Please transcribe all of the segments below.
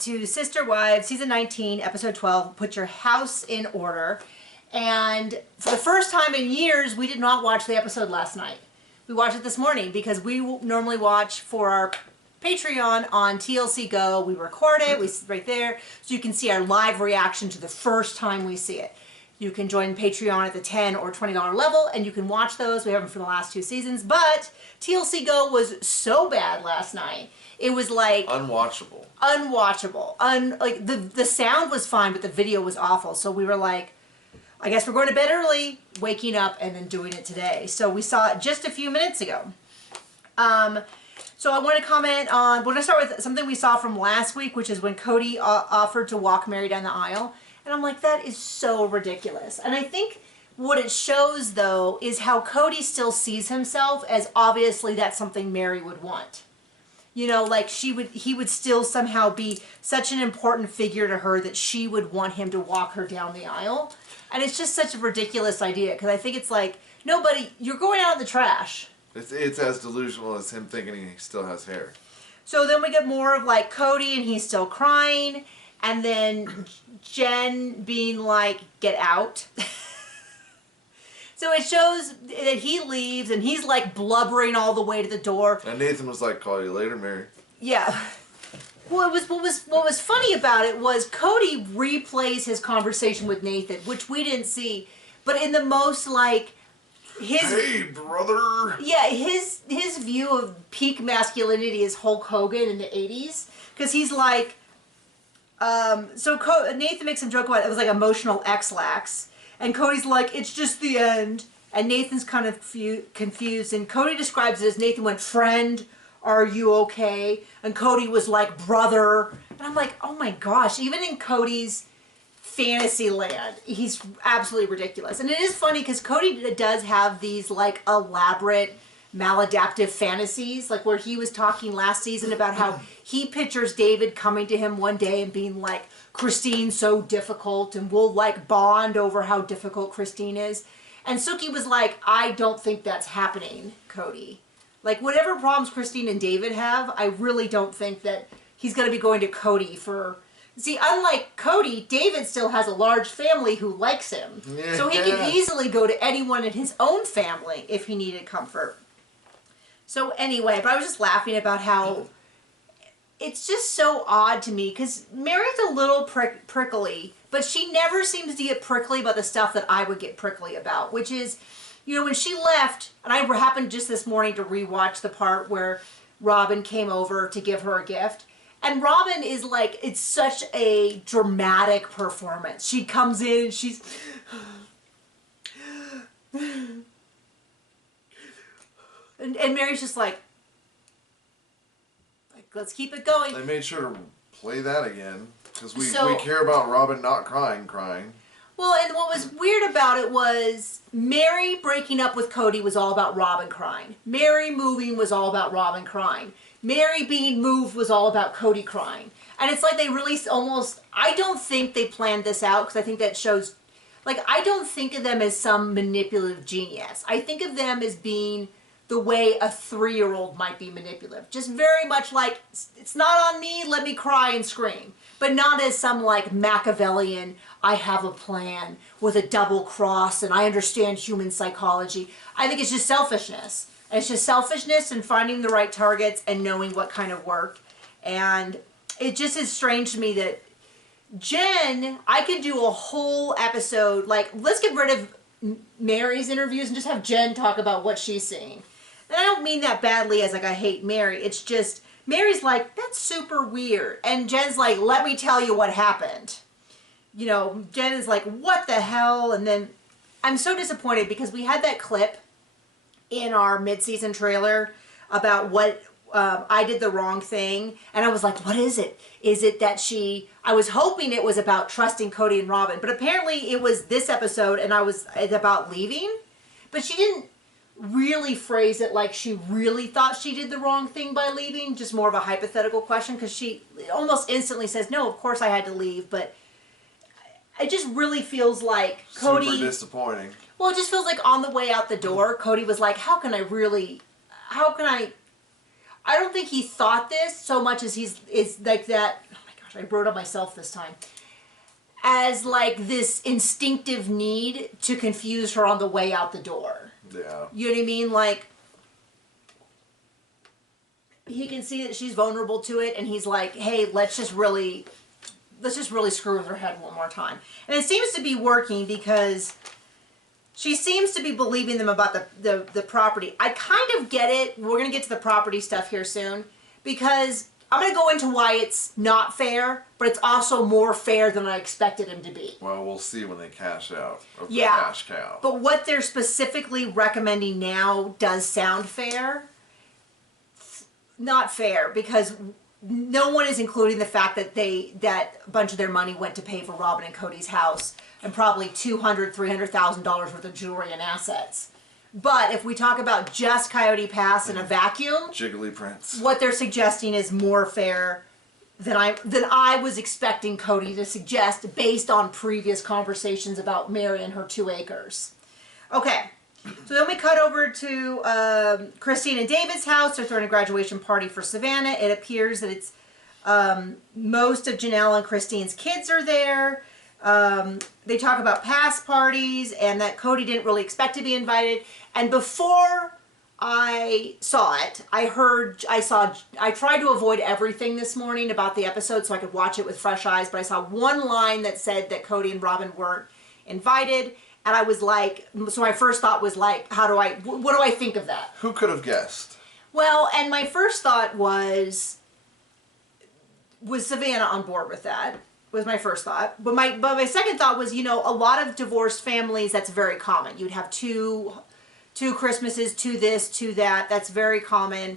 to Sister Wives, Season 19, Episode 12, Put Your House in Order. And for the first time in years, we did not watch the episode last night. We watched it this morning because we normally watch for our Patreon on TLC Go. We record it, right there, so you can see our live reaction to the first time we see it. You can join Patreon at the $10 or $20 level, and you can watch those. We have them for the last 2 seasons, but TLC Go was so bad last night. It was like unwatchable. Like the sound was fine, but the video was awful. So we were like, I guess we're going to bed early, waking up, and then doing it today. So we saw it just a few minutes ago. So I want to comment on, we're going to start with something we saw from last week, which is when Cody offered to walk Mary down the aisle. And I'm like, that is so ridiculous. And I think what it shows, though, is how Cody still sees himself as obviously that's something Mary would want. You know, like he would still somehow be such an important figure to her that she would want him to walk her down the aisle. And it's just such a ridiculous idea, because I think it's like, no, buddy, you're going out in the trash. It's as delusional as him thinking he still has hair. So then we get more of like Cody and he's still crying, and then Jen being like, get out. So it shows that he leaves and he's like blubbering all the way to the door. And Nathan was like, call you later, Mary. Yeah. Well, what was funny about it was Cody replays his conversation with Nathan, which we didn't see, but in the most like hey brother. Yeah, his view of peak masculinity is Hulk Hogan in the 80s, because he's like, Nathan makes some joke about it was like emotional X-lax, and Cody's like, it's just the end, and Nathan's kind of confused, and Cody describes it as Nathan went, friend, are you okay? And Cody was like, brother. And I'm like, oh my gosh, even in Cody's fantasy land, he's absolutely ridiculous. And it is funny because Cody does have these like elaborate maladaptive fantasies, like where he was talking last season about how he pictures David coming to him one day and being like, Christine's so difficult and we'll like bond over how difficult Christine is. And Suki was like, I don't think that's happening, Cody. Like, whatever problems Christine and David have, I really don't think that he's going to be going to Cody for... See, unlike Cody, David still has a large family who likes him. Yeah. So he can easily go to anyone in his own family if he needed comfort. So anyway, but I was just laughing about how... It's just so odd to me, because Mary's a little prickly, but she never seems to get prickly about the stuff that I would get prickly about, which is... You know, when she left, and I happened just this morning to rewatch the part where Robin came over to give her a gift. And Robin is like, it's such a dramatic performance. She comes in and she's... and Mary's just like, let's keep it going. They made sure to play that again, because we care about Robin not crying. Well, and what was weird about it was Mary breaking up with Cody was all about Robin crying. Mary moving was all about Robin crying. Mary being moved was all about Cody crying. And it's like they really almost, I don't think they planned this out, because I think that shows, like, I don't think of them as some manipulative genius. I think of them as being the way a 3-year-old might be manipulative. Just very much like, it's not on me, let me cry and scream. But not as some like Machiavellian, I have a plan with a double cross and I understand human psychology. I think it's just selfishness. And it's just selfishness and finding the right targets and knowing what kind of work. And it just is strange to me that Jen, I could do a whole episode, like, let's get rid of Mary's interviews and just have Jen talk about what she's seeing. And I don't mean that badly as like I hate Mary. It's just, Mary's like, that's super weird. And Jen's like, let me tell you what happened. You know, Jen is like, what the hell? And then I'm so disappointed because we had that clip in our mid-season trailer about what I did the wrong thing. And I was like, what is it? Is it that I was hoping it was about trusting Cody and Robin. But apparently it was this episode and it's about leaving. But she didn't really phrase it like she really thought she did the wrong thing by leaving, just more of a hypothetical question, because she almost instantly says, no, of course I had to leave, but it just really feels like Cody... Super disappointing. Well, it just feels like on the way out the door, Cody was like, how can I... I don't think he thought this so much as is like that... Oh my I wrote it myself this time, as like this instinctive need to confuse her on the way out the door. Yeah. You know what I mean? Like, he can see that she's vulnerable to it, and he's like, hey, let's just really screw with her head one more time. And it seems to be working because she seems to be believing them about the property. I kind of get it. We're going to get to the property stuff here soon, because I'm going to go into why it's not fair, but it's also more fair than I expected him to be. Well, we'll see when they cash out. Of the Yeah. cash cow. But what they're specifically recommending now does sound fair. Not fair, because no one is including the fact that that a bunch of their money went to pay for Robin and Cody's house, and probably $200,000-$300,000 worth of jewelry and assets. But if we talk about just Coyote Pass in a vacuum, Jiggly Prince. what they're suggesting is more fair than I was expecting Cody to suggest, based on previous conversations about Mary and her 2 acres. Okay. So then we cut over to Christine and David's house. They're throwing a graduation party for Savannah. It appears that it's most of Janelle and Christine's kids are there. They talk about past parties and that Cody didn't really expect to be invited. And before I saw it, I tried to avoid everything this morning about the episode so I could watch it with fresh eyes, but I saw one line that said that Cody and Robin weren't invited. And I was like, so my first thought was like, what do I think of that? Who could have guessed? Well, and my first thought was Savannah on board with that? Was my first thought. But my second thought was, a lot of divorced families, that's very common. You'd have two Christmases, two this, two that. That's very common.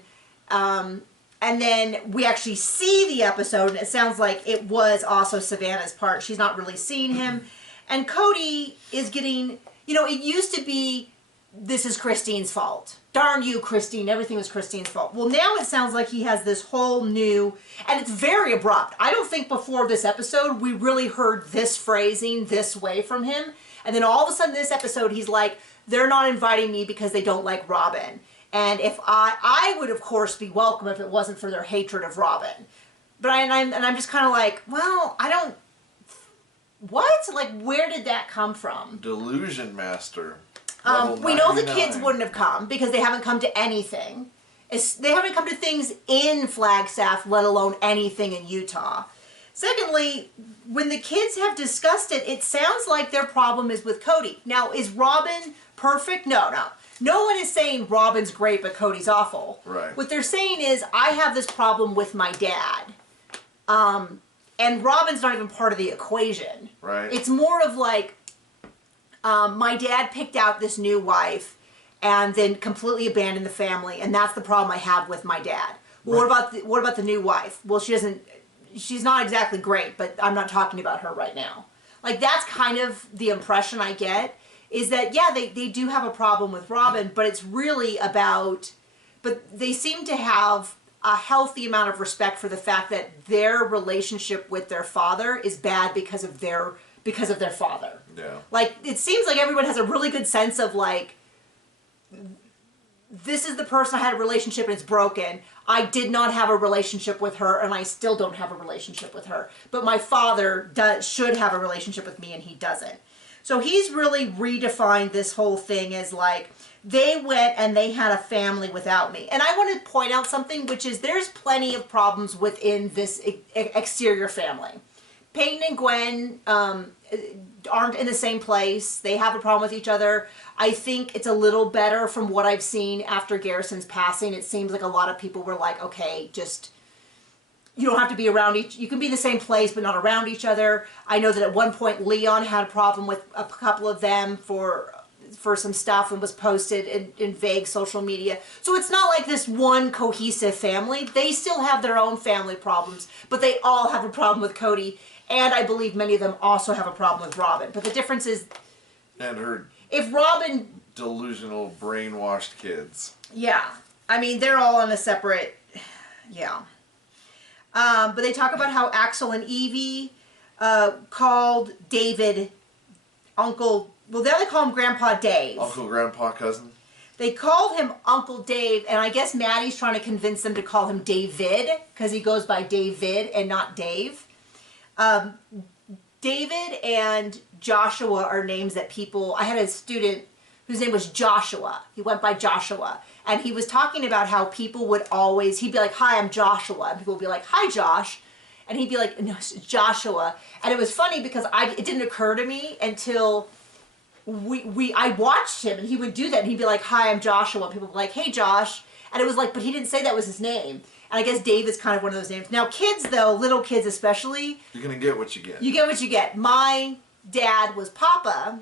And then we actually see the episode, and it sounds like it was also Savannah's part. She's not really seeing him. And Cody is getting, it used to be, this is Christine's fault. Darn you, Christine. Everything was Christine's fault. Well, now it sounds like he has this whole new, and it's very abrupt. I don't think before this episode we really heard this phrasing this way from him. And then all of a sudden this episode, he's like, they're not inviting me because they don't like Robin. And if I would, of course, be welcome if it wasn't for their hatred of Robin. But I'm just kind of like, well, what? Like, where did that come from? Delusion Master. We know the kids wouldn't have come because they haven't come to anything. They haven't come to things in Flagstaff, let alone anything in Utah. Secondly, when the kids have discussed it, it sounds like their problem is with Cody. Now, is Robin perfect? No. No one is saying Robin's great, but Cody's awful. Right. What they're saying is, I have this problem with my dad. And Robin's not even part of the equation. Right. It's more of like, my dad picked out this new wife and then completely abandoned the family, and that's the problem I have with my dad. Well, right. What about the new wife? Well, she's not exactly great, but I'm not talking about her right now. Like, that's kind of the impression I get, is that, yeah, they do have a problem with Robin, but it's really about, but they seem to have a healthy amount of respect for the fact that their relationship with their father is bad because of their father. Yeah. Like, it seems like everyone has a really good sense of, like, this is the person I had a relationship and it's broken. I did not have a relationship with her, and I still don't have a relationship with her. But my father should have a relationship with me, and he doesn't. So he's really redefined this whole thing as, like, they went and they had a family without me. And I want to point out something, which is there's plenty of problems within this exterior family. Peyton and Gwen aren't in the same place. They have a problem with each other. I think it's a little better from what I've seen after Garrison's passing. It seems like a lot of people were like, okay, just, you don't have to be around you can be in the same place but not around each other. I know that at one point Leon had a problem with a couple of them for some stuff and was posted in vague social media. So it's not like this one cohesive family. They still have their own family problems, but they all have a problem with Cody. And I believe many of them also have a problem with Robin. But the difference is, and her if Robin, delusional, brainwashed kids. Yeah. I mean, they're all on a separate, yeah. But they talk about how Axel and Evie called David Uncle, well, they call him Grandpa Dave. Uncle, Grandpa, Cousin. They called him Uncle Dave, and I guess Maddie's trying to convince them to call him David, because he goes by David and not Dave. David and Joshua are names that people, I had a student whose name was Joshua. He went by Joshua. And he was talking about how people would always, he'd be like, hi, I'm Joshua. And people would be like, hi, Josh. And he'd be like, no, it's Joshua. And it was funny because it didn't occur to me until I watched him and he would do that. And he'd be like, hi, I'm Joshua. And people would be like, hey, Josh. And it was like, but he didn't say that was his name. And I guess David's kind of one of those names. Now, kids, though, little kids especially. You're going to get what you get. You get what you get. My dad was Papa.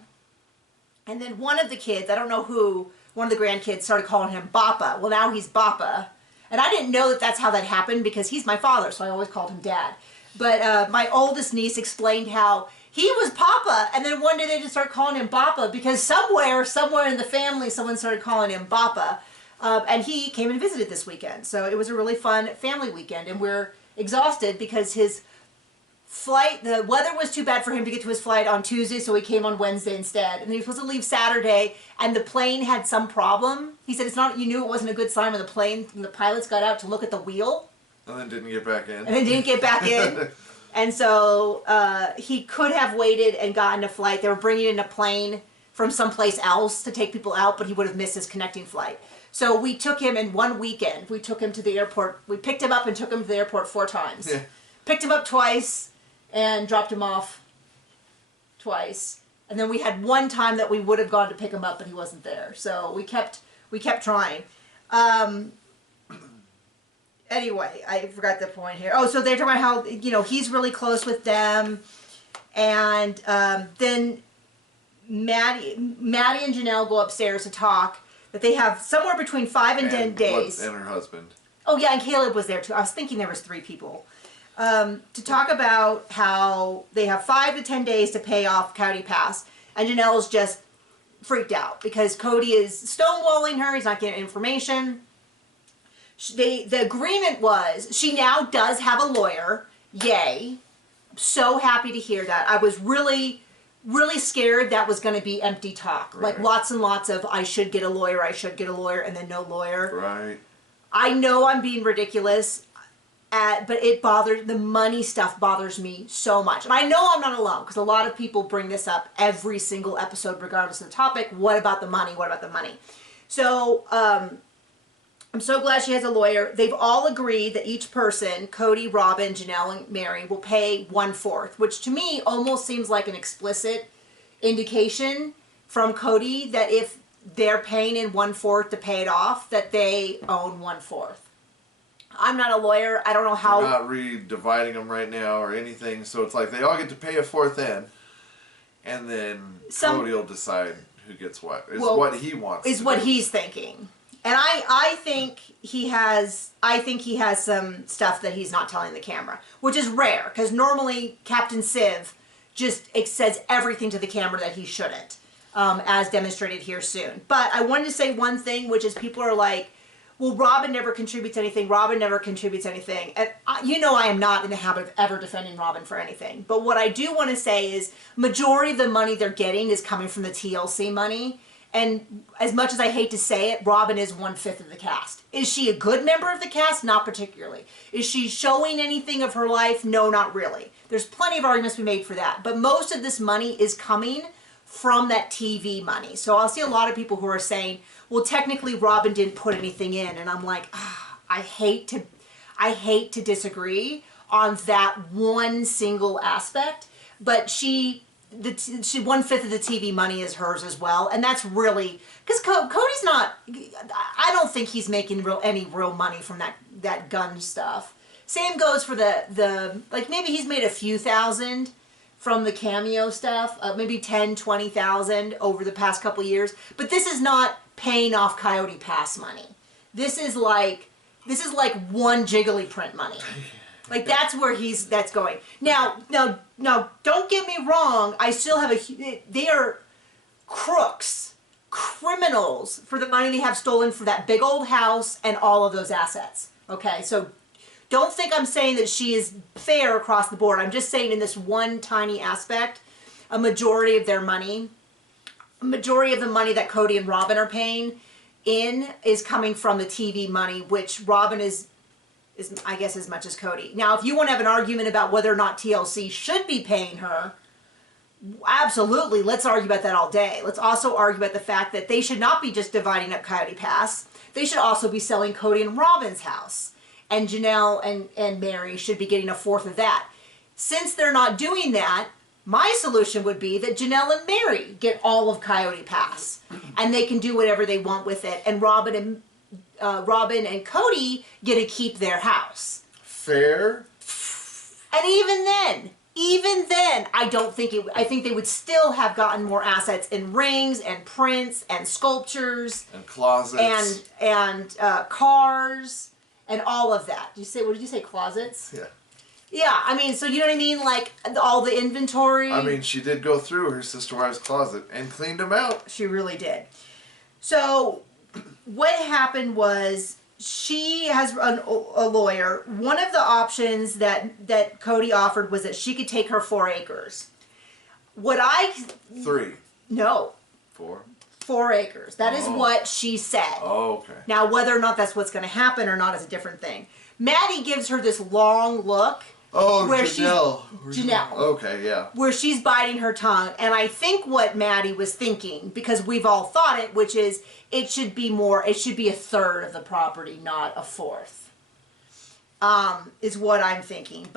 And then one of the kids, I don't know who, one of the grandkids started calling him Bappa. Well, now he's Bappa. And I didn't know that that's how that happened because he's my father, so I always called him Dad. But my oldest niece explained how he was Papa, and then one day they just started calling him Bappa because somewhere in the family, someone started calling him Bappa. And he came and visited this weekend. So it was a really fun family weekend. And we're exhausted because his flight, the weather was too bad for him to get to his flight on Tuesday, so he came on Wednesday instead. And then he was supposed to leave Saturday, and the plane had some problem. He said, you knew it wasn't a good sign when the pilots got out to look at the wheel. And then didn't get back in. And then didn't get back in. And so he could have waited and gotten a flight. They were bringing in a plane from someplace else to take people out, but he would have missed his connecting flight. So we took him in one weekend. We took him to the airport. We picked him up and took him to the airport 4 times. Yeah. Picked him up twice and dropped him off twice. And then we had one time that we would have gone to pick him up, but he wasn't there. So we kept trying. Anyway, I forgot the point here. Oh, so they're talking about how, he's really close with them. And then Maddie and Janelle go upstairs to talk. That they have somewhere between 5 and 10 days. And her husband. Oh, yeah, and Caleb was there, too. I was thinking there was 3 people. To talk about how they have 5 to 10 days to pay off Coyote Pass. And Janelle's just freaked out because Cody is stonewalling her. He's not getting information. The agreement was she now does have a lawyer. Yay. I'm so happy to hear that. I was really scared that was going to be empty talk. Right. Like lots and lots of, I should get a lawyer, and then no lawyer. Right. I know I'm being ridiculous, but the money stuff bothers me so much. And I know I'm not alone, because a lot of people bring this up every single episode, regardless of the topic. What about the money? What about the money? So, I'm so glad she has a lawyer. They've all agreed that each person, Cody, Robin, Janelle, and Mary, will pay 1/4, which to me almost seems like an explicit indication from Cody that if they're paying in 1/4 to pay it off, that they own 1/4. I'm not a lawyer. I don't know how. They're not re-dividing them right now or anything, so it's like they all get to pay a 1/4 in, and then Cody will decide who gets what. What he wants. Is what he's thinking. And I think he has some stuff that he's not telling the camera, which is rare, because normally Captain Civ just says everything to the camera that he shouldn't, as demonstrated here soon. But I wanted to say one thing, which is people are like, well, Robin never contributes anything. Robin never contributes anything. And I am not in the habit of ever defending Robin for anything. But what I do want to say is majority of the money they're getting is coming from the TLC money. And as much as I hate to say it, Robin is 1/5 of the cast. Is she a good member of the cast? Not particularly. Is she showing anything of her life? No, not really. There's plenty of arguments to be made for that. But most of this money is coming from that TV money. So I'll see a lot of people who are saying, well, technically Robin didn't put anything in. And I'm like, I hate to disagree on that one single aspect. But 1/5 of the TV money is hers as well, and that's really because Cody's not. I don't think he's making any real money from that gun stuff. Same goes for the like maybe he's made a few thousand from the cameo stuff, maybe 10, 20,000 over the past couple years. But this is not paying off Coyote Pass money. This is like one Jiggly print money. Like that's where that's going. Now, don't get me wrong. I still have they are crooks, criminals for the money they have stolen for that big old house and all of those assets. Okay, so don't think I'm saying that she is fair across the board. I'm just saying in this one tiny aspect, a majority of the money that Cody and Robin are paying in is coming from the TV money, which Robin is I guess as much as Cody. Now, if you want to have an argument about whether or not TLC should be paying her, absolutely, let's argue about that all day. Let's also argue about the fact that they should not be just dividing up Coyote Pass. They should also be selling Cody and Robin's house. And Janelle and Mary should be getting a fourth of that. Since they're not doing that, my solution would be that Janelle and Mary get all of Coyote Pass. And they can do whatever they want with it. And Robin and Cody get to keep their house. Fair. And even then, I think they would still have gotten more assets in rings and prints and sculptures and closets and cars and all of that. What did you say? Closets? Yeah. Yeah, I mean, so you know what I mean? Like all the inventory. I mean, she did go through her sister wives' closet and cleaned them out. She really did. So what happened was she has a lawyer. One of the options that Cody offered was that she could take her 4 acres. 3. No. 4. 4 acres. That is what she said. Oh, okay. Now, whether or not that's what's going to happen or not is a different thing. Maddie gives her this long look. Oh, where Janelle. Janelle. Okay, yeah. Where she's biting her tongue. And I think what Maddie was thinking, because we've all thought it, which is it should be a third of the property, not a fourth. Is what I'm thinking.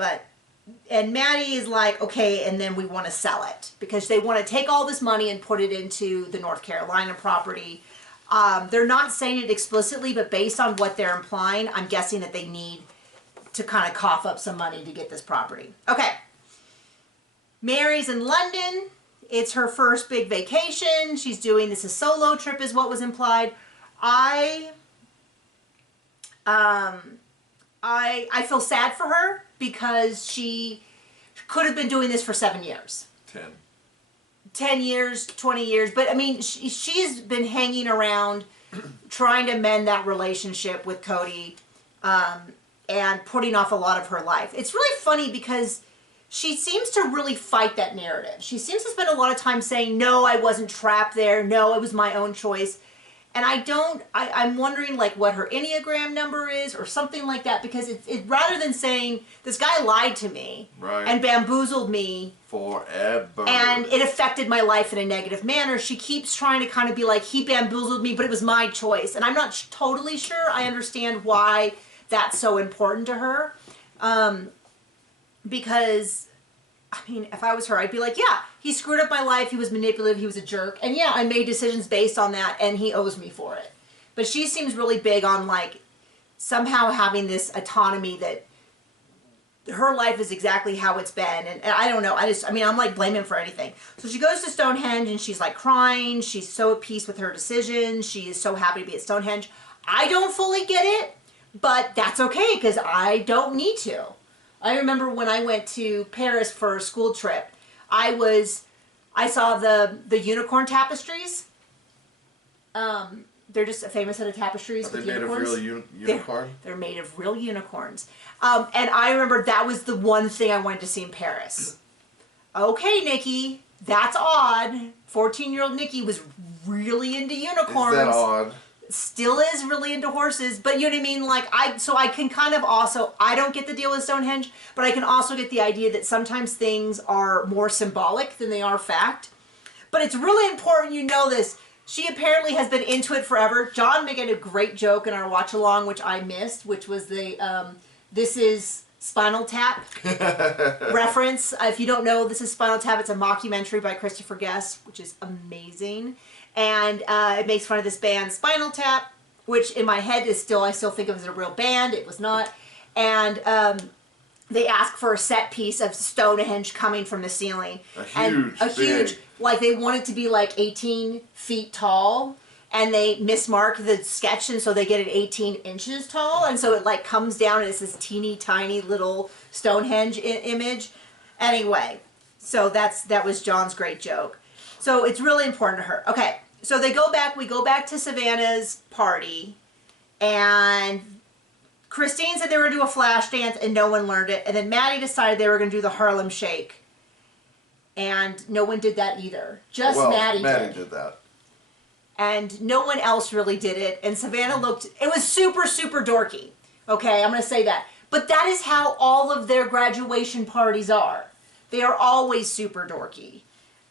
And Maddie is like, okay, and then we want to sell it. Because they want to take all this money and put it into the North Carolina property. They're not saying it explicitly, but based on what they're implying, I'm guessing that they need to kind of cough up some money to get this property. Okay. Mary's in London. It's her first big vacation. She's doing this a solo trip is what was implied. I feel sad for her because she could have been doing this for 7 years. 10 years, 20 years. But I mean, she's been hanging around trying to mend that relationship with Cody and putting off a lot of her life. It's really funny because she seems to really fight that narrative. She seems to spend a lot of time saying, no, I wasn't trapped there. No, it was my own choice. And I'm wondering like what her Enneagram number is or something like that, because it rather than saying this guy lied to me and bamboozled me forever and it affected my life in a negative manner, she keeps trying to kind of be like, he bamboozled me, but it was my choice. And I'm not totally sure I understand why that's so important to her. Because I mean, if I was her, I'd be like, yeah, he screwed up my life. He was manipulative. He was a jerk. And yeah, I made decisions based on that and he owes me for it. But she seems really big on like somehow having this autonomy that her life is exactly how it's been. And I don't know. I'm like blaming for anything. So she goes to Stonehenge and she's like crying. She's so at peace with her decision. She is so happy to be at Stonehenge. I don't fully get it, but that's okay because I don't need to. I remember when I went to Paris for a school trip, I saw the unicorn tapestries. They're just a famous set of tapestries with unicorns. Are they made of real unicorn? They're made of real unicorns. And I remember that was the one thing I wanted to see in Paris. Okay, Nikki, that's odd. 14-year-old Nikki was really into unicorns. Is that odd? Still is really into horses, but you know what I mean? Like, I can kind of also, I don't get the deal with Stonehenge, but I can also get the idea that sometimes things are more symbolic than they are fact. But it's really important you know this. She apparently has been into it forever. John made a great joke in our watch along, which I missed, which was the, this is Spinal Tap reference. If you don't know, This is Spinal Tap. It's a mockumentary by Christopher Guest, which is amazing. And it makes fun of this band Spinal Tap, which in my head is I still think of as a real band. It was not. And they ask for a set piece of Stonehenge coming from the ceiling. A huge, like they want it to be like 18 feet tall. And they mismark the sketch, and so they get it 18 inches tall. And so it like comes down and it's this teeny tiny little Stonehenge image. Anyway, so that was John's great joke. So it's really important to her. Okay, so we go back to Savannah's party, and Christine said they were going to do a flash dance, and no one learned it. And then Maddie decided they were going to do the Harlem Shake, and no one did that either. Just Maddie did that. And no one else really did it, and Savannah it was super, super dorky. Okay, I'm going to say that. But that is how all of their graduation parties are. They are always super dorky.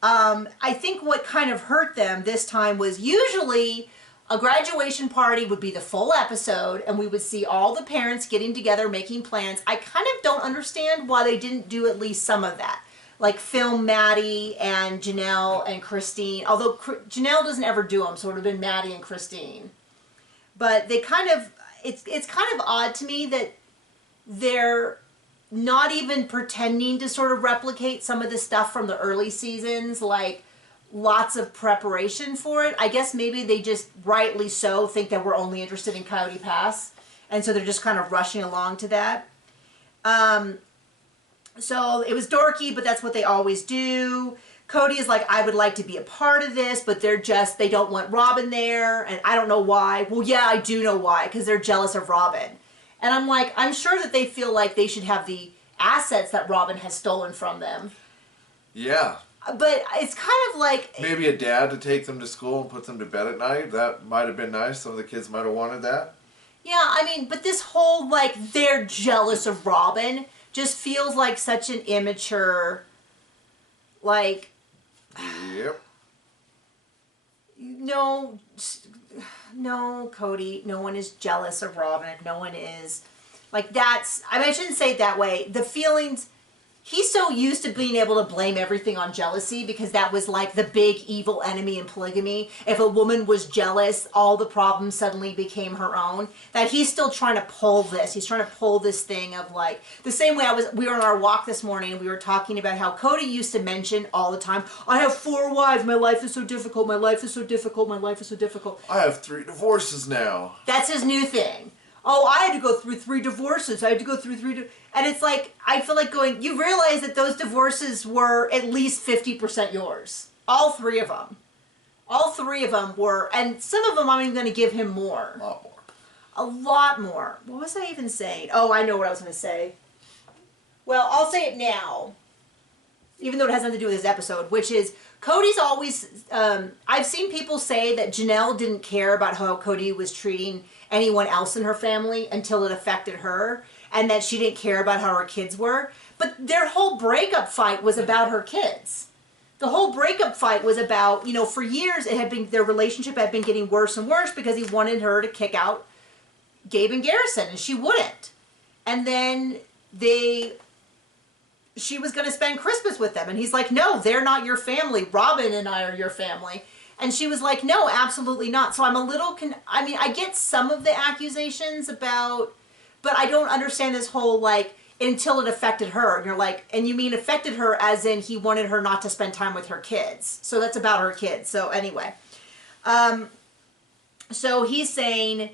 I think what kind of hurt them this time was usually a graduation party would be the full episode and we would see all the parents getting together making plans. I kind of don't understand why they didn't do at least some of that. Like film Maddie and Janelle and Christine. Although Janelle doesn't ever do them, so it would have been Maddie and Christine. But they kind of, it's kind of odd to me that they're not even pretending to sort of replicate some of the stuff from the early seasons, like lots of preparation for it. I guess maybe they just, rightly so, think that we're only interested in Coyote Pass, and so they're just kind of rushing along to that. So it was dorky, but that's what they always do. Cody is like, I would like to be a part of this, but they don't want Robin there, and I don't know why. Well, yeah, I do know why, because they're jealous of Robin. And I'm like, I'm sure that they feel like they should have the assets that Robin has stolen from them. Yeah. But it's kind of like... Maybe a dad to take them to school and put them to bed at night. That might have been nice. Some of the kids might have wanted that. Yeah, I mean, but this whole, like, they're jealous of Robin just feels like such an immature, like... Yep. No, Cody, no one is jealous of Robin. No one is. Like, that's... I mean, I shouldn't say it that way. The feelings... He's so used to being able to blame everything on jealousy because that was like the big evil enemy in polygamy. If a woman was jealous, all the problems suddenly became her own. That he's still trying to pull this. He's trying to pull this thing of like, the same way we were on our walk this morning and we were talking about how Cody used to mention all the time, I have 4 wives, my life is so difficult, my life is so difficult, my life is so difficult. I have 3 divorces now. That's his new thing. Oh, I had to go through 3 divorces. I had to go through 3... And it's like, I feel like going, you realize that those divorces were at least 50% yours. All 3 of them. All 3 of them were, and some of them I'm even going to give him more. A lot more. A lot more. What was I even saying? Oh, I know what I was going to say. Well, I'll say it now. Even though it has nothing to do with this episode, which is, Cody's always, I've seen people say that Janelle didn't care about how Cody was treating anyone else in her family until it affected her, and that she didn't care about how her kids were. But their whole breakup fight was about her kids. The whole breakup fight was about, you know, for years their relationship had been getting worse and worse because he wanted her to kick out Gabe and Garrison, and she wouldn't. And then she was going to spend Christmas with them. And he's like, no, they're not your family. Robin and I are your family. And she was like, no, absolutely not. So I'm a little, I mean, I get some of the accusations about, but I don't understand this whole, like, until it affected her. And you're like, and you mean affected her as in he wanted her not to spend time with her kids. So that's about her kids. So anyway. So he's saying,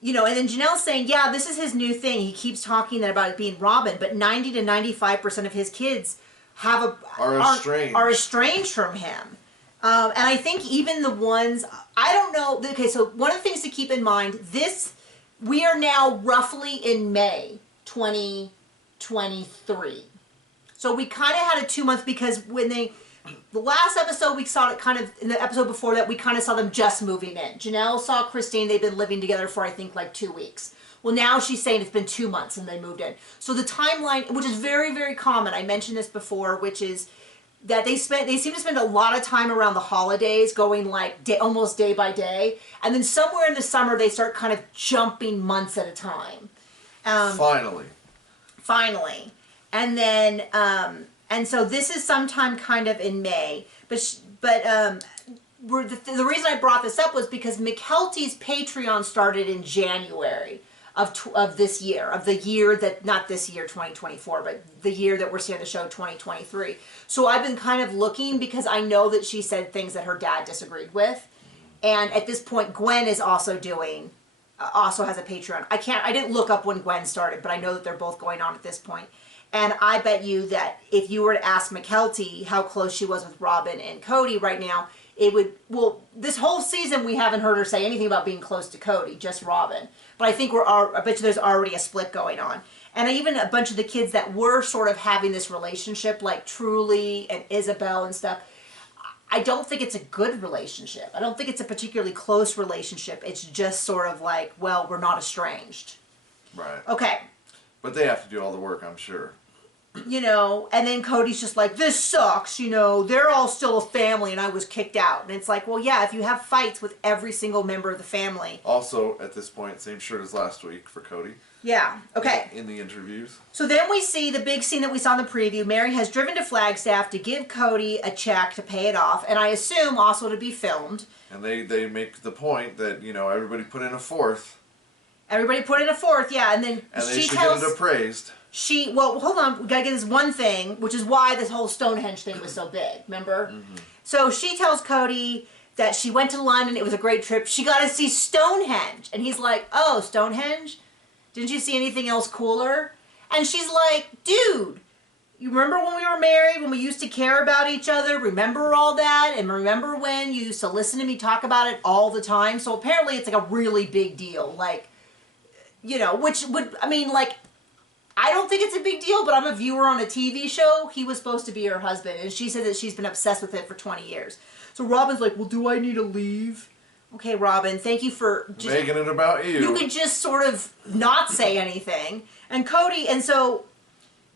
you know, and then Janelle's saying, yeah, this is his new thing. He keeps talking about it being Robin, but 90 to 95% of his kids are estranged from him. And I think even the ones, I don't know, okay, so one of the things to keep in mind, we are now roughly in May 2023. So we kind of had a 2-month, because the last episode we saw it kind of, in the episode before that, we kind of saw them just moving in. Janelle saw Christine, they've been living together for I think like 2 weeks. Well, now she's saying it's been 2 months and they moved in. So the timeline, which is very, very common, I mentioned this before, which is that they seem to spend a lot of time around the holidays going like almost day by day. And then somewhere in the summer, they start kind of jumping months at a time. Finally. And then, and so this is sometime kind of in May. But the reason I brought this up was because McKelty's Patreon started in January of this year, of the year that, not this year 2024, but the year that we're seeing the show 2023. So I've been kind of looking because I know that she said things that her dad disagreed with. And at this point, Gwen is also also has a Patreon. I didn't look up when Gwen started, but I know that they're both going on at this point. And I bet you that if you were to ask McKelty how close she was with Robin and Cody right now, it would, well, this whole season we haven't heard her say anything about being close to Cody, just Robin. But I think I bet you there's already a split going on. And even a bunch of the kids that were sort of having this relationship, like Truly and Isabel and stuff, I don't think it's a good relationship. I don't think it's a particularly close relationship. It's just sort of like, well, we're not estranged. Right. Okay. But they have to do all the work, I'm sure. You know, and then Cody's just like, this sucks, you know, they're all still a family and I was kicked out. And it's like, well, yeah, if you have fights with every single member of the family. Also, at this point, same shirt as last week for Cody. Yeah, okay. In the interviews. So then we see the big scene that we saw in the preview. Mary has driven to Flagstaff to give Cody a check to pay it off, and I assume also to be filmed. And they make the point that, you know, everybody put in a fourth. Everybody put in a fourth, yeah, and then they she should tells... get it appraised. Well, hold on, we gotta get this one thing, which is why this whole Stonehenge thing was so big, remember? Mm-hmm. So she tells Cody that she went to London, it was a great trip, she got to see Stonehenge. And he's like, oh, Stonehenge? Didn't you see anything else cooler? And she's like, dude, you remember when we were married, when we used to care about each other? Remember all that? And remember when you used to listen to me talk about it all the time? So apparently it's like a really big deal. Like, you know, which would, I mean, like, I don't think it's a big deal, but I'm a viewer on a TV show. He was supposed to be her husband, and she said that she's been obsessed with it for 20 years. So Robin's like, well, do I need to leave? Okay, Robin, thank you for just... making it about you. You could just sort of not say anything. And Cody, and so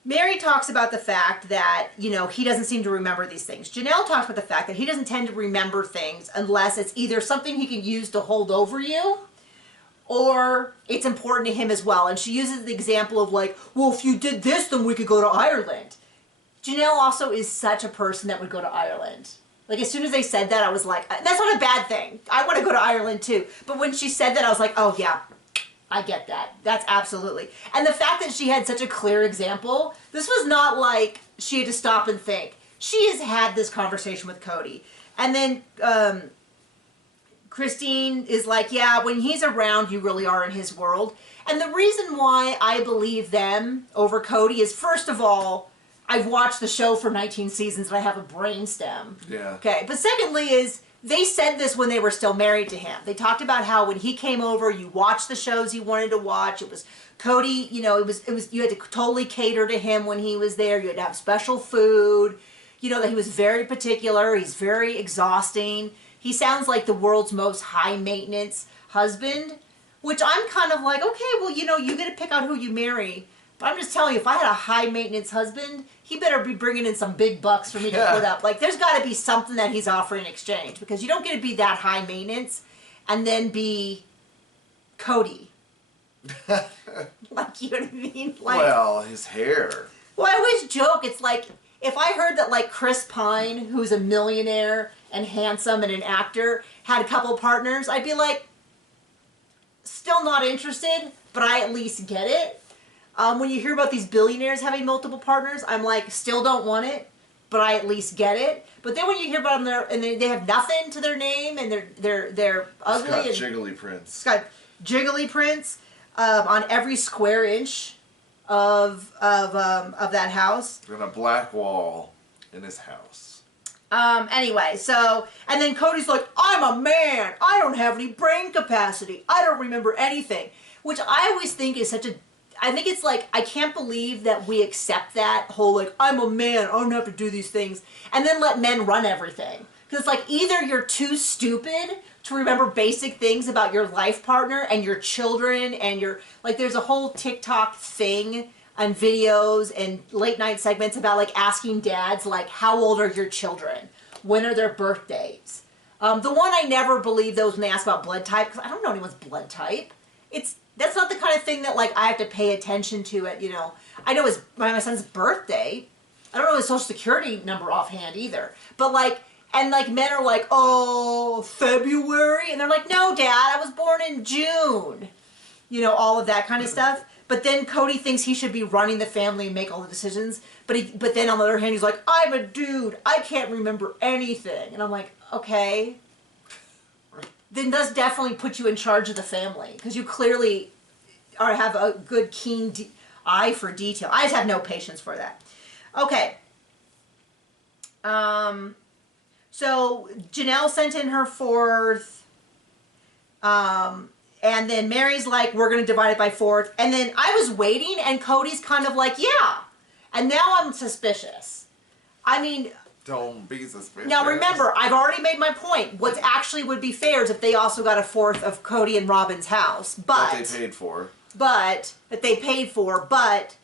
Mary talks about the fact that, you know, he doesn't seem to remember these things. Janelle talks about the fact that he doesn't tend to remember things unless it's either something he can use to hold over you, or it's important to him as well. And she uses the example of like, well, if you did this, then we could go to Ireland. Janelle also is such a person that would go to Ireland. Like, as soon as they said that, I was like, that's not a bad thing. I want to go to Ireland, too. But when she said that, I was like, oh, yeah, I get that. That's absolutely. And the fact that she had such a clear example, this was not like she had to stop and think. She has had this conversation with Cody. And then Christine is like, yeah, when he's around, you really are in his world. And the reason why I believe them over Cody is, first of all, I've watched the show for 19 seasons and I have a brainstem. Yeah. Okay. But secondly is, they said this when they were still married to him. They talked about how when he came over, you watched the shows you wanted to watch. It was Cody, you know, it was you had to totally cater to him when he was there. You had to have special food. You know, that he was very particular. He's very exhausting. He sounds like the world's most high maintenance husband, which I'm kind of like, okay, well, you know, you get to pick out who you marry. But I'm just telling you, if I had a high-maintenance husband, he better be bringing in some big bucks for me to put up. Like, there's got to be something that he's offering in exchange. Because you don't get to be that high-maintenance and then be Cody. Like, you know what I mean? Like, well, his hair. Well, I always joke, it's like, if I heard that, like, Chris Pine, who's a millionaire and handsome and an actor, had a couple partners, I'd be like, still not interested, but I at least get it. When you hear about these billionaires having multiple partners, I'm like, still don't want it, but I at least get it. But then when you hear about them, and they have nothing to their name, and they're ugly. It's got jiggly prints. It's got jiggly prints on every square inch of that house. And a black wall in his house. Anyway, so, and then Cody's like, I'm a man. I don't have any brain capacity. I don't remember anything. Which I always think is such a... I think it's like, I can't believe that we accept that whole, like, I'm a man, I don't have to do these things, and then let men run everything. Because it's like, either you're too stupid to remember basic things about your life partner and your children and your, like, there's a whole TikTok thing and videos and late night segments about, like, asking dads, like, how old are your children? When are their birthdays? The one I never believed, though, was when they ask about blood type, because I don't know anyone's blood type. That's not the kind of thing that, like, I have to pay attention to it, you know. I know my son's birthday. I don't know his social security number offhand either. But, like, and, like, men are like, oh, February? And they're like, no, Dad, I was born in June. You know, all of that kind of stuff. But then Cody thinks he should be running the family and make all the decisions. But then on the other hand, he's like, I'm a dude. I can't remember anything. And I'm like, okay. Then does definitely put you in charge of the family. Because you clearly have a good, keen eye for detail. I just have no patience for that. Okay. So Janelle sent in her fourth. And then Mary's like, we're going to divide it by fourth. And then I was waiting, and Cody's kind of like, yeah. And now I'm suspicious. I mean... Don't be suspicious. Now remember, I've already made my point. What actually would be fair is if they also got a fourth of Cody and Robin's house. But that they paid for. but that they paid for. But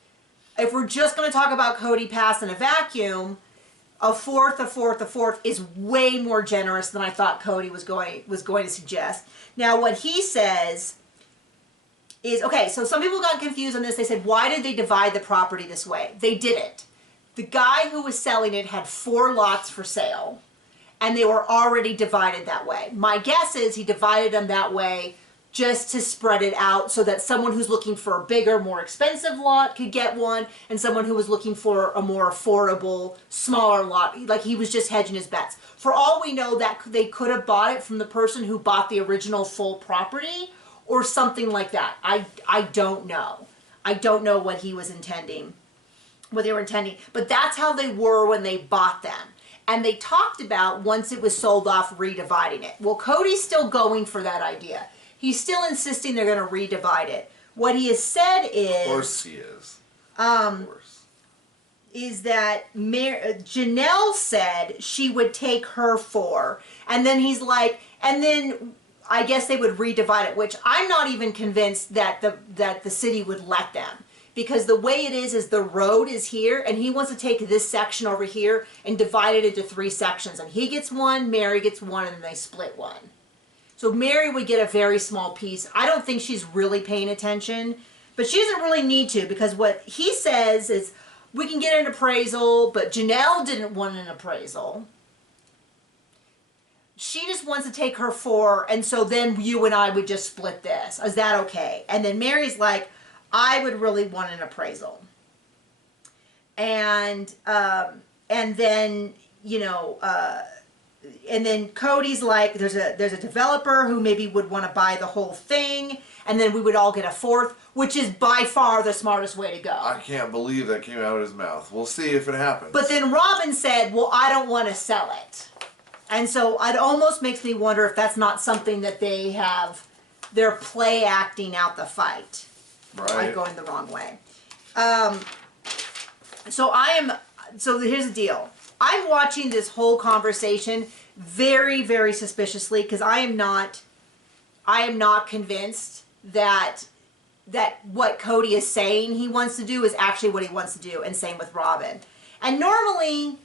if we're just going to talk about Cody Pass in a vacuum, a fourth is way more generous than I thought Cody was going to suggest. Now, what he says is, okay, so some people got confused on this. They said, why did they divide the property this way? They didn't. The guy who was selling it had 4 lots for sale, and they were already divided that way. My guess is he divided them that way just to spread it out so that someone who's looking for a bigger, more expensive lot could get one, and someone who was looking for a more affordable, smaller lot, like he was just hedging his bets. For all we know, that they could have bought it from the person who bought the original full property or something like that. I don't know. I don't know what he was intending, what they were intending, but that's how they were when they bought them. And they talked about, once it was sold off, redividing it. Well, Cody's still going for that idea. He's still insisting they're going to redivide it. What he has said is... Of course he is. Of course. Is that Janelle said she would take her 4. And then he's like, and then I guess they would redivide it, which I'm not even convinced that the city would let them. Because the way it is the road is here, and he wants to take this section over here and divide it into 3 sections. And he gets 1, Mary gets 1, and then they split 1. So Mary would get a very small piece. I don't think she's really paying attention, but she doesn't really need to, because what he says is we can get an appraisal, but Janelle didn't want an appraisal. She just wants to take her 4, and so then you and I would just split this. Is that okay? And then Mary's like, I would really want an appraisal. And then, you know, and then Cody's like, there's a developer who maybe would want to buy the whole thing, and then we would all get a 4th, which is by far the smartest way to go. I can't believe that came out of his mouth. We'll see if it happens. But then Robin said, well, I don't want to sell it. And so it almost makes me wonder if that's not something that they're play acting out the fight. Right. I'm going the wrong way. So here's the deal. I'm watching this whole conversation very, very suspiciously, because I am not convinced that what Cody is saying he wants to do is actually what he wants to do, and same with Robin. And normally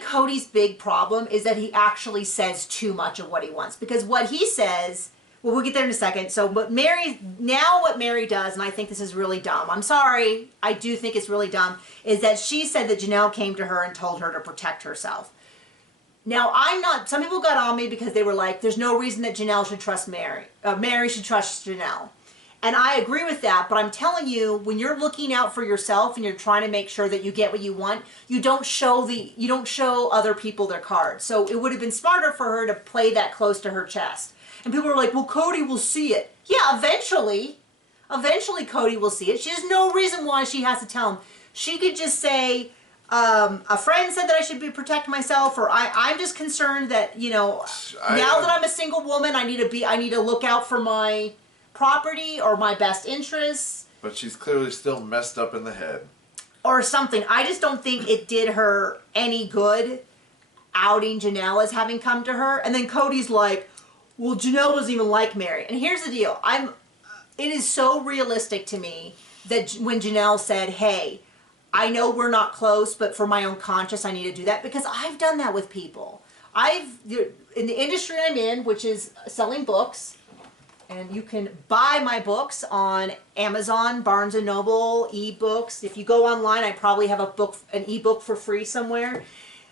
Cody's big problem is that he actually says too much of what he wants, because what he says, well, we'll get there in a second. So, what Mary does, and I think this is really dumb. I'm sorry, I do think it's really dumb, is that she said that Janelle came to her and told her to protect herself. Now, some people got on me because they were like, there's no reason that Janelle should trust Mary. Mary should trust Janelle. And I agree with that, but I'm telling you, when you're looking out for yourself and you're trying to make sure that you get what you want, you don't show other people their cards. So it would have been smarter for her to play that close to her chest. And people are like, well, Cody will see it. Yeah, eventually Cody will see it. She has no reason why she has to tell him. She could just say, a friend said that I should protect myself, or I'm just concerned that, now that I'm a single woman, I need to look out for my property or my best interests. But she's clearly still messed up in the head. Or something. I just don't think it did her any good outing Janelle as having come to her. And then Cody's like, well, Janelle doesn't even like Mary. And here's the deal. It is so realistic to me that when Janelle said, hey, I know we're not close, but for my own conscience, I need to do that, because I've done that with people. In the industry I'm in, which is selling books, and you can buy my books on Amazon, Barnes & Noble, ebooks. If you go online, I probably have an ebook for free somewhere.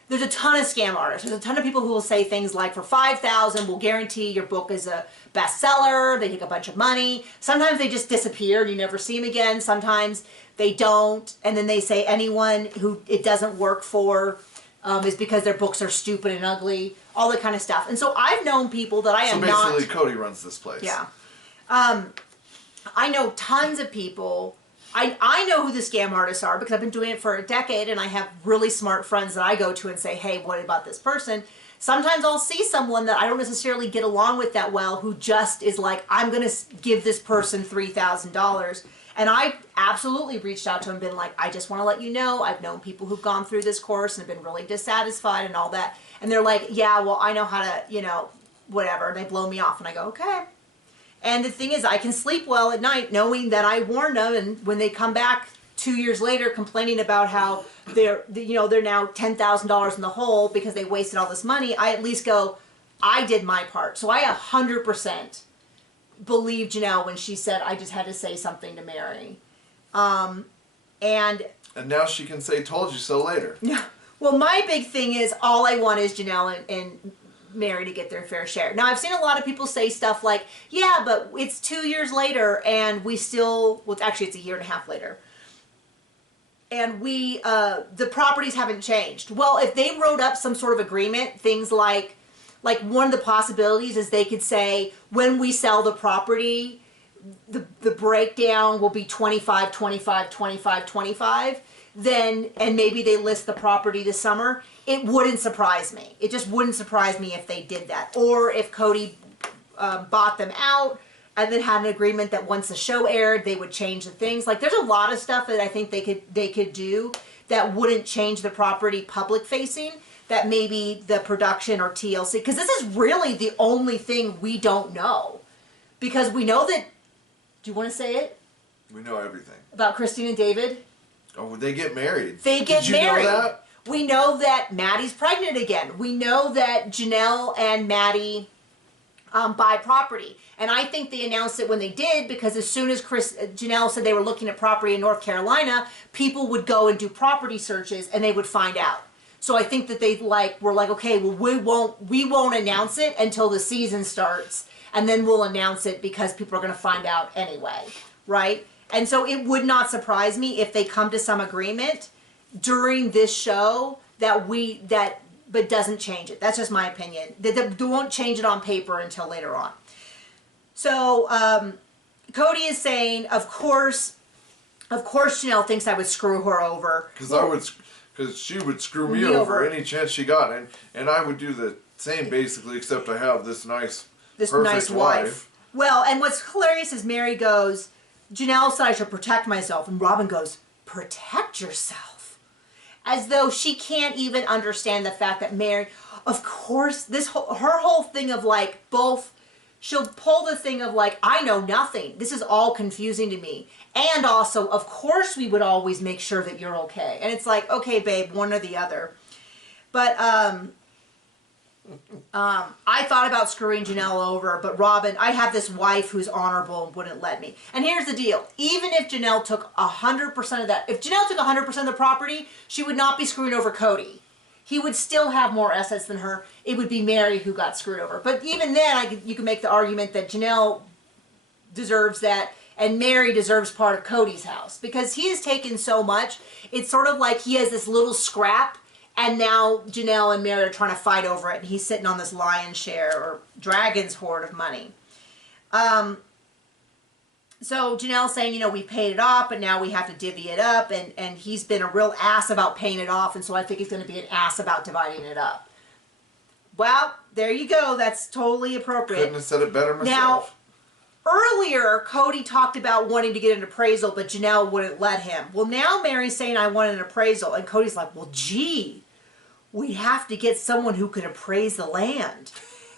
There's a ton of scam artists. There's a ton of people who will say things like, for $5,000, we'll guarantee your book is a bestseller. They take a bunch of money. Sometimes they just disappear and you never see them again. Sometimes they don't. And then they say anyone who it doesn't work for is because their books are stupid and ugly. All that kind of stuff. And so I've known people that I am not... So basically Cody runs this place. Yeah. I know tons of people... I know who the scam artists are because I've been doing it for a decade, and I have really smart friends that I go to and say, hey, what about this person? Sometimes I'll see someone that I don't necessarily get along with that well who just is like, I'm going to give this person $3,000. And I absolutely reached out to him and been like, I just want to let you know, I've known people who've gone through this course and have been really dissatisfied and all that. And they're like, yeah, well, I know how to, whatever. And they blow me off. And I go, okay. And the thing is, I can sleep well at night knowing that I warned them, and when they come back 2 years later complaining about how they're now $10,000 in the hole because they wasted all this money, I at least go, I did my part. So I 100% believe Janelle when she said I just had to say something to Mary. And now she can say told you so later. Yeah. Well, my big thing is all I want is Janelle and Mary to get their fair share. Now, I've seen a lot of people say stuff like, yeah, but it's 2 years later and we still, well, actually it's a year and a half later. And the properties haven't changed. Well, if they wrote up some sort of agreement, things like one of the possibilities is they could say, when we sell the property, the breakdown will be 25, 25, 25, 25. Then, and maybe they list the property this summer, it wouldn't surprise me. It just wouldn't surprise me if they did that. Or if Cody bought them out and then had an agreement that once the show aired, they would change the things. Like, there's a lot of stuff that I think they could do that wouldn't change the property public facing, that maybe the production or TLC, because this is really the only thing we don't know. Because we know that, do you want to say it? We know everything. About Christine and David? Oh, they get married. They get married. Did you know that? We know that Maddie's pregnant again. We know that Janelle and Maddie buy property. And I think they announced it when they did, because as soon as Janelle said they were looking at property in North Carolina, people would go and do property searches and they would find out. So I think that they were like, okay, well, we won't announce it until the season starts, and then we'll announce it because people are going to find out anyway, right? And so it would not surprise me if they come to some agreement during this show but doesn't change it. That's just my opinion. They won't change it on paper until later on. So Cody is saying, of course Janelle thinks I would screw her over. Because she would screw me over any chance she got, and I would do the same basically, except I have this nice wife. Well, and what's hilarious is Mary goes, Janelle said I should protect myself, and Robin goes, protect yourself, as though she can't even understand the fact that Mary, of course, her whole thing of she'll pull the thing of I know nothing. This is all confusing to me. And also, of course, we would always make sure that you're okay. And it's like, okay, babe, one or the other. But I thought about screwing Janelle over, but Robin, I have this wife who's honorable and wouldn't let me. And here's the deal. Even if Janelle took 100% of that, if Janelle took 100% of the property, she would not be screwing over Cody. He would still have more assets than her. It would be Mary who got screwed over. But even then, you can make the argument that Janelle deserves that, and Mary deserves part of Cody's house. Because he has taken so much, it's sort of like he has this little scrap, and now Janelle and Mary are trying to fight over it, and he's sitting on this lion's share, or dragon's hoard of money. So Janelle's saying, we paid it off, but now we have to divvy it up, and he's been a real ass about paying it off, and so I think he's going to be an ass about dividing it up. Well, there you go. That's totally appropriate. Couldn't have said it better myself. Now, earlier, Cody talked about wanting to get an appraisal, but Janelle wouldn't let him. Well, now Mary's saying, I want an appraisal, and Cody's like, well, gee, we have to get someone who can appraise the land.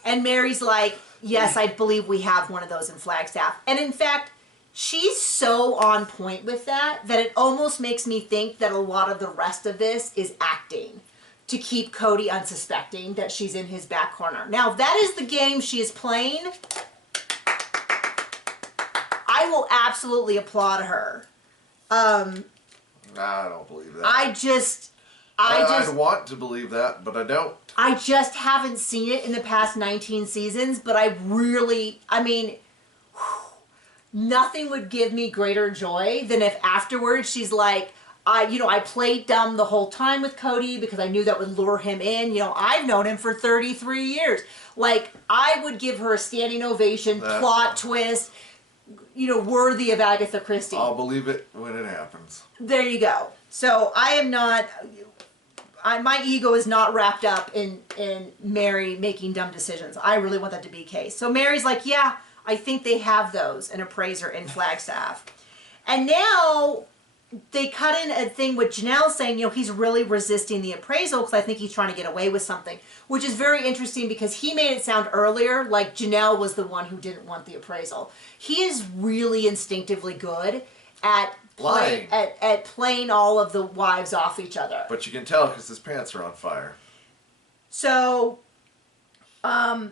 And Mary's like, yes, I believe we have one of those in Flagstaff. And in fact, she's so on point with that it almost makes me think that a lot of the rest of this is acting to keep Cody unsuspecting that she's in his back corner. Now, if that is the game she is playing, I will absolutely applaud her. I don't believe that. I want to believe that, but I don't. I just haven't seen it in the past 19 seasons, but nothing would give me greater joy than if afterwards she's like, I played dumb the whole time with Cody because I knew that would lure him in. I've known him for 33 years. I would give her a standing ovation, plot twist, worthy of Agatha Christie. I'll believe it when it happens. There you go. So I am not, my ego is not wrapped up in Mary making dumb decisions. I really want that to be the case. So Mary's like, yeah, I think they have those, an appraiser in Flagstaff. And now they cut in a thing with Janelle saying, you know, he's really resisting the appraisal because I think he's trying to get away with something, which is very interesting because he made it sound earlier like Janelle was the one who didn't want the appraisal. He is really instinctively good at lying, at playing all of the wives off each other. But you can tell because his pants are on fire. So now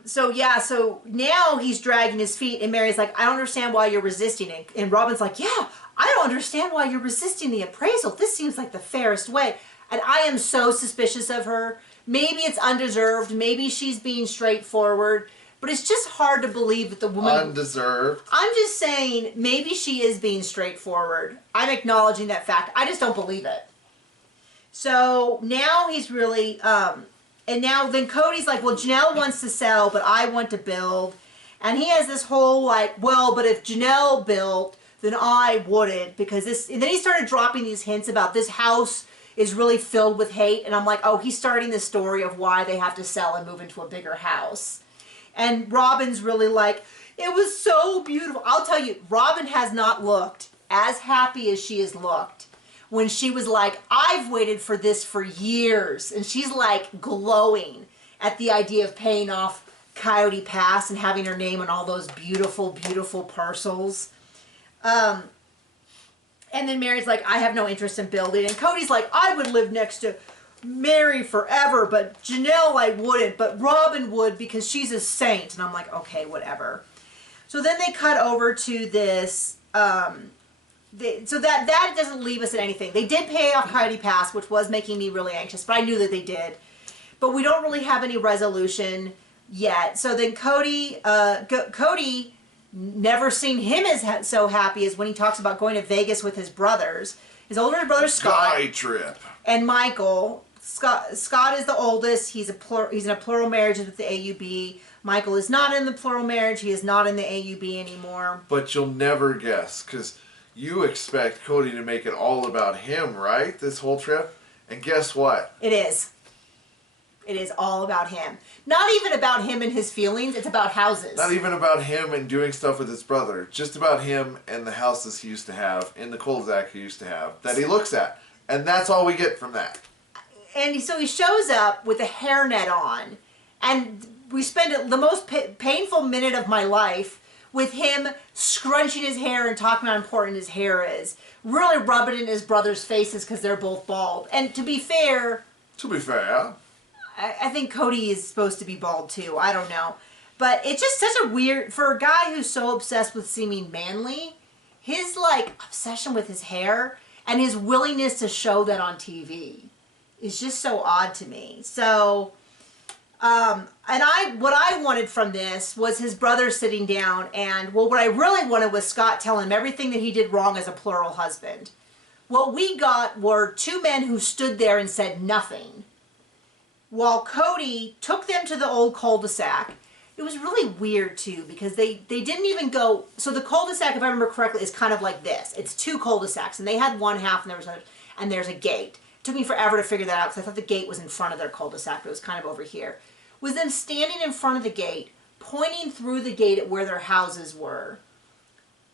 he's dragging his feet, and Mary's like, I don't understand why you're resisting it. And Robin's like, yeah, I don't understand why you're resisting the appraisal. This seems like the fairest way. And I am so suspicious of her. Maybe it's undeserved. Maybe she's being straightforward. But it's just hard to believe that the woman... Undeserved. I'm just saying, maybe she is being straightforward. I'm acknowledging that fact. I just don't believe it. So now he's really... and now then Cody's like, well, Janelle wants to sell, but I want to build. And he has this whole like, well, but if Janelle built, then I wouldn't, because this... And then he started dropping these hints about this house is really filled with hate. And I'm like, oh, he's starting the story of why they have to sell and move into a bigger house. And Robin's really like, it was so beautiful. I'll tell you, Robin has not looked as happy as she has looked when she was like, I've waited for this for years. And she's like glowing at the idea of paying off Coyote Pass and having her name on all those beautiful, beautiful parcels. And then Mary's like, I have no interest in building. And Cody's like, I would live next to Mary forever, but Janelle I wouldn't, but Robin would because she's a saint. And I'm like, okay, whatever. So then they cut over to this, so that doesn't leave us at anything. They did pay off Coyote Pass, which was making me really anxious, but I knew that they did. But we don't really have any resolution yet. So then Cody, never seen him as so happy as when he talks about going to Vegas with his brothers. His older brother Scott. Guy trip. And Michael. Scott is the oldest. He's in a plural marriage with the AUB. Michael is not in the plural marriage. He is not in the AUB anymore. But you'll never guess, because you expect Cody to make it all about him, right? This whole trip? And guess what? It is. It is all about him. Not even about him and his feelings. It's about houses. Not even about him and doing stuff with his brother. Just about him and the houses he used to have, in the cul-de-sac he used to have, that he looks at. And that's all we get from that. And so he shows up with a hairnet on. And we spend the most painful minute of my life with him scrunching his hair and talking about how important his hair is. Really rubbing it in his brother's faces because they're both bald. And to be fair... I think Cody is supposed to be bald too. I don't know. But it's just such a weird... For a guy who's so obsessed with seeming manly, his like obsession with his hair and his willingness to show that on TV is just so odd to me. So, what I wanted from this was his brother sitting down and, well, what I really wanted was Scott telling him everything that he did wrong as a plural husband. What we got were two men who stood there and said nothing, while Cody took them to the old cul-de-sac. It was really weird too, because they didn't even go, so the cul-de-sac, if I remember correctly, is kind of like this. It's two cul-de-sacs, and they had one half and there's a gate. It took me forever to figure that out because I thought the gate was in front of their cul-de-sac, but it was kind of over here. Was them standing in front of the gate, pointing through the gate at where their houses were.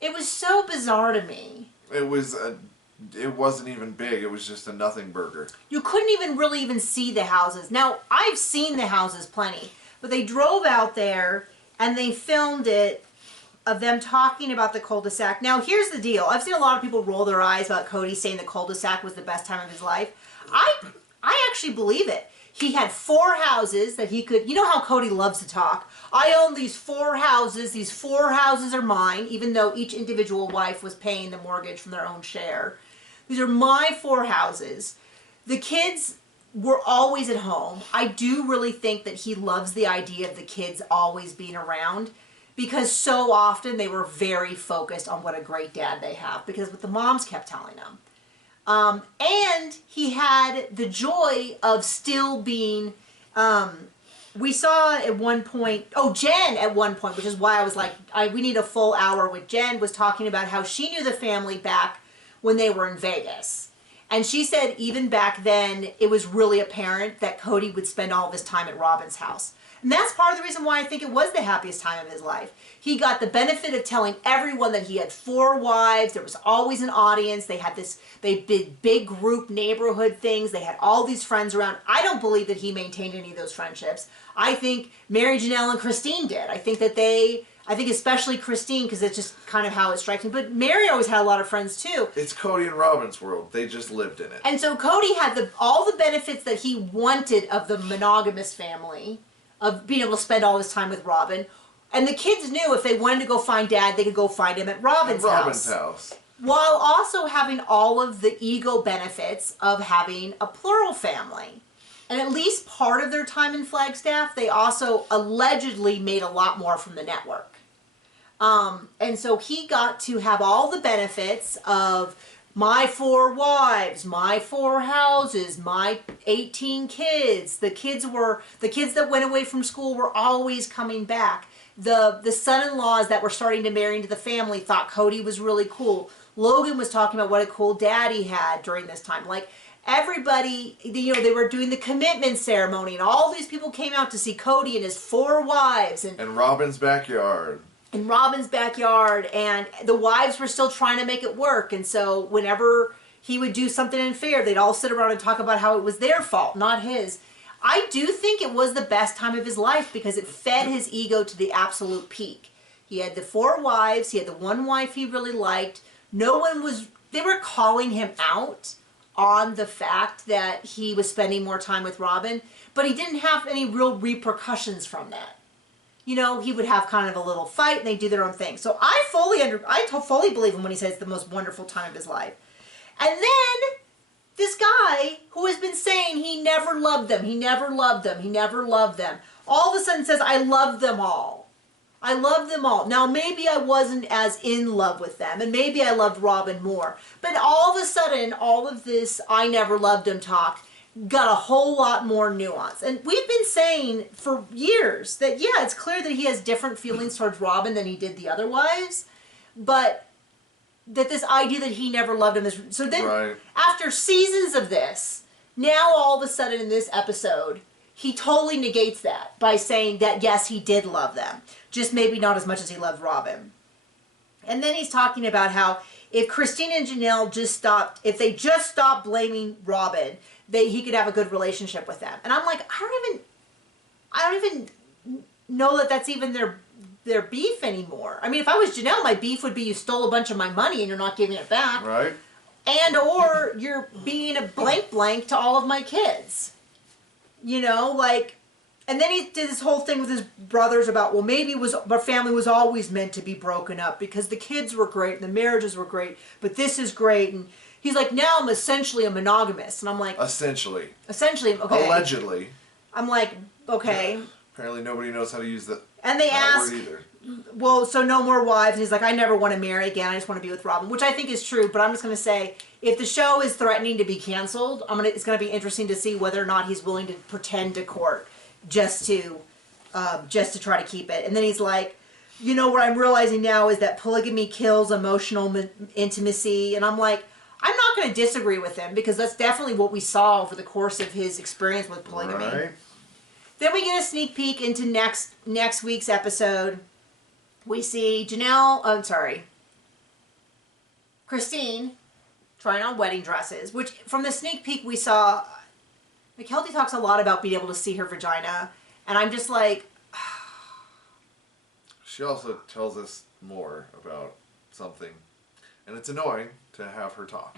It was so bizarre to me. It wasn't even big. It was just a nothing burger. You couldn't even really see the houses. Now, I've seen the houses plenty, but they drove out there and they filmed it of them talking about the cul-de-sac. Now, here's the deal. I've seen a lot of people roll their eyes about Cody saying the cul-de-sac was the best time of his life. I actually believe it. He had 4 houses that he could... You know how Cody loves to talk. I own these 4 houses. These 4 houses are mine, even though each individual wife was paying the mortgage from their own share. These are my 4 houses. The kids were always at home. I do really think that he loves the idea of the kids always being around, because so often they were very focused on what a great dad they have, because what the moms kept telling them. And he had the joy of still being, we saw at one point, Jen at one point, which is why I was like, we need a full hour with Jen, was talking about how she knew the family back when they were in Vegas. And she said even back then, it was really apparent that Cody would spend all of his time at Robin's house. And that's part of the reason why I think it was the happiest time of his life. He got the benefit of telling everyone that he had 4 wives. There was always an audience. They did big group neighborhood things. They had all these friends around. I don't believe that he maintained any of those friendships. I think Mary, Janelle, and Christine did. I think especially Christine, because it's just kind of how it strikes me. But Mary always had a lot of friends too. It's Cody and Robin's world. They just lived in it. And so Cody had all the benefits that he wanted of the monogamous family, of being able to spend all his time with Robin. And the kids knew if they wanted to go find Dad, they could go find him at Robin's house. While also having all of the ego benefits of having a plural family. And at least part of their time in Flagstaff, they also allegedly made a lot more from the network. And so he got to have all the benefits of my 4 wives, my 4 houses, my 18 kids. The kids that went away from school were always coming back. The son-in-laws that were starting to marry into the family thought Cody was really cool. Logan was talking about what a cool dad he had during this time. Like, everybody, they were doing the commitment ceremony, and all these people came out to see Cody and his 4 wives. And Robin's backyard. In Robin's backyard, and the wives were still trying to make it work. And so whenever he would do something unfair, they'd all sit around and talk about how it was their fault, not his. I do think it was the best time of his life because it fed his ego to the absolute peak. He had the 4 wives. He had the 1 wife he really liked. They were calling him out on the fact that he was spending more time with Robin, but he didn't have any real repercussions from that. He would have kind of a little fight and they do their own thing. So I fully believe him when he says it's the most wonderful time of his life. And then this guy who has been saying he never loved them, he never loved them, he never loved them, all of a sudden says, I love them all. I love them all. Now, maybe I wasn't as in love with them, and maybe I loved Robin more. But all of a sudden, all of this I never loved him talk got a whole lot more nuance. And we've been saying for years that, yeah, it's clear that he has different feelings towards Robin than he did the other wives, but that this idea that he never loved him is... So then, after seasons of this, now all of a sudden in this episode, he totally negates that by saying that, yes, he did love them, just maybe not as much as he loved Robin. And then he's talking about how if Christine and Janelle if they just stopped blaming Robin, he could have a good relationship with them. And I'm like, I don't even know that that's even their beef anymore. I mean, if I was Janelle, my beef would be you stole a bunch of my money and you're not giving it back. Right. And or you're being a blank to all of my kids. And then he did this whole thing with his brothers about, well, maybe our family was always meant to be broken up because the kids were great and the marriages were great, but this is great. And he's like, now I'm essentially a monogamist. And I'm like... Essentially, okay. Allegedly. I'm like, okay. Apparently nobody knows how to use that word either. Well, so no more wives. And he's like, I never want to marry again. I just want to be with Robin, which I think is true. But I'm just going to say, if the show is threatening to be canceled, it's going to be interesting to see whether or not he's willing to pretend to court just to try to keep it. And then he's like, what I'm realizing now is that polygamy kills emotional intimacy. And I'm like, I'm not going to disagree with him because that's definitely what we saw over the course of his experience with polygamy. Right. Then we get a sneak peek into next week's episode. We see Christine trying on wedding dresses, which from the sneak peek we saw, McKelty talks a lot about being able to see her vagina, and I'm just like... She also tells us more about something, and it's annoying to have her talk.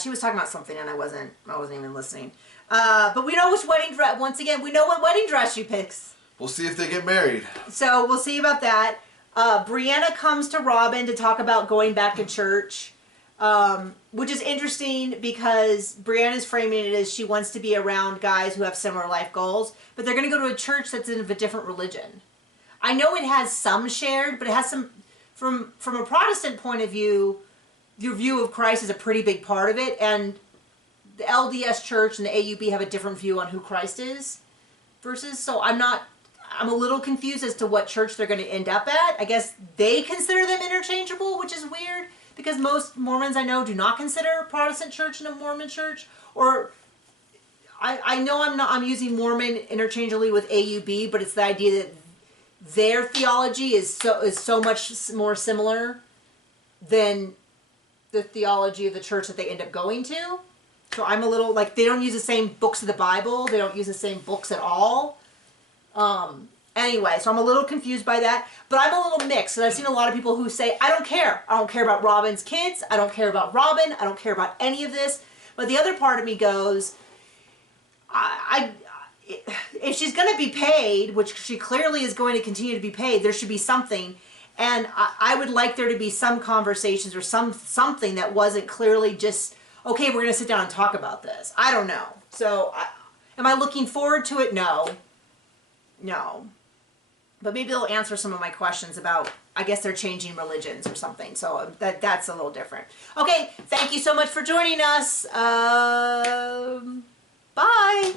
She was talking about something and I wasn't even listening. But we know which wedding dress, once again, we know what wedding dress she picks. We'll see if they get married. So we'll see about that. Brianna comes to Robin to talk about going back to church, which is interesting because Brianna's framing it as she wants to be around guys who have similar life goals, but they're going to go to a church that's of a different religion. I know it has some shared, but it has some, from a Protestant point of view, your view of Christ is a pretty big part of it, and the LDS Church and the AUB have a different view on who Christ is so I'm a little confused as to what church they're going to end up at. I guess they consider them interchangeable, which is weird because most Mormons I know do not consider a Protestant church and a Mormon church, or I know I'm using Mormon interchangeably with AUB, but it's the idea that their theology is so much more similar than the theology of the church that they end up going to. So I'm a little, like, they don't use the same books of the Bible. They don't use the same books at all. Anyway, so I'm a little confused by that. But I'm a little mixed. And I've seen a lot of people who say, I don't care. I don't care about Robin's kids. I don't care about Robin. I don't care about any of this. But the other part of me goes, if she's going to be paid, which she clearly is going to continue to be paid, there should be something. And I would like there to be some conversations or something that wasn't clearly just, okay, we're going to sit down and talk about this. I don't know. So am I looking forward to it? No. No. But maybe it'll answer some of my questions about, I guess they're changing religions or something. So that's a little different. Okay, thank you so much for joining us. Bye.